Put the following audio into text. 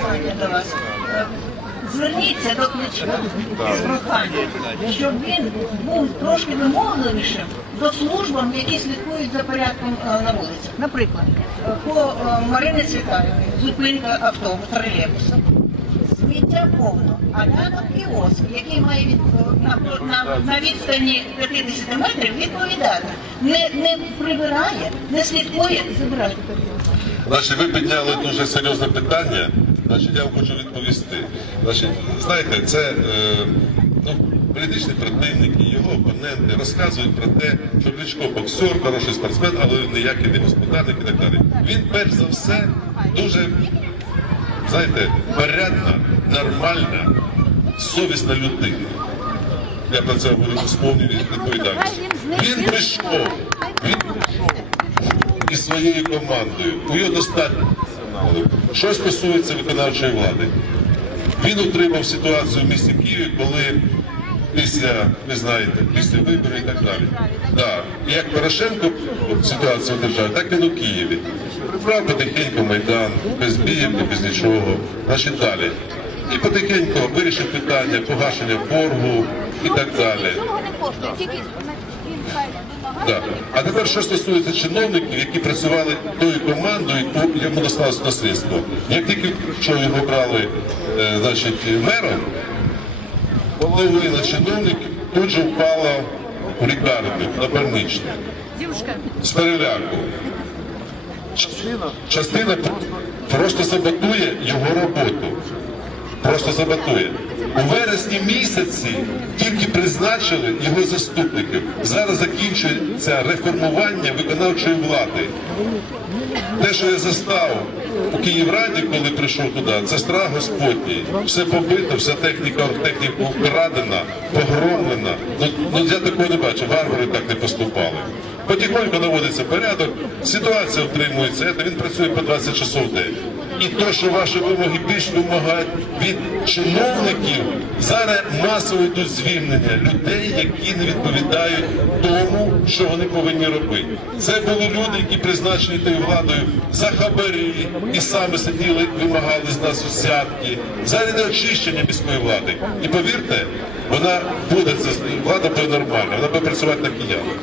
Е, Зверніться до Кличка з проханням, щоб він був трошки вимогливішим до службам, які слідкують за порядком е, на вулицях. Наприклад, е, по е, Марини Цвітаєвої зупинка автобус тролейбуса. Сміття повно, а рядом кіоск, який має від, на, на, на відстані 50 метрів відповідати. Не, не прибирає, не слідкує, забирайте. Значить, ви підняли дуже серйозне питання. Значить, я вам хочу відповісти. Значить, знаєте, це е, ну, політичні противники, його опоненти розказують про те, що Кличко боксер, хороший спортсмен, але ніякий не господарник і так далі. Він перш за все дуже, знаєте, порядна, нормальна, совісна людина. Я про це говорю з повною відповідальністю. Він прийшов, він із своєю командою. У його достатньо. Що стосується виконавчої влади, він утримав ситуацію в місті Києві, коли після, ви знаєте, після виборів і так далі. Да. Як Порошенко ситуацію в державі, так він у Києві. Прибрав потихеньку Майдан, без біїв, без нічого. Значить далі. І потихеньку вирішив питання погашення боргу і так далі. Нічого не коштує, тільки він хай вимагає. Да. А тепер, що стосується чиновників, які працювали тою командою, яку йому досталось наслідство. Як тільки що його брали е, значить, мером, половина чиновників тут же впала в лікарню на больничну з переляку. Частина просто, просто саботує його роботу. Просто саботує. У вересні місяці тільки призначили його заступників. Зараз закінчується реформування виконавчої влади. Те, що я застав у Київраді, коли прийшов туди, це страх Господній. Все побито, вся техніка техніка вкрадена, погромлена. Ну, ну я такого не бачу, варвари так не поступали. Потихоньку наводиться порядок, ситуація втримується, він працює по 20 часов в день. І то, що ваші вимоги більш вимагають від чиновників, зараз масово йдуть звільнення людей, які не відповідають тому, що вони повинні робити. Це були люди, які призначені тою владою за хабарі і саме сиділи, вимагали з нас усятки. Зараз не очищення міської влади. І повірте, вона буде влада буде нормальна, вона буде працювати на киян.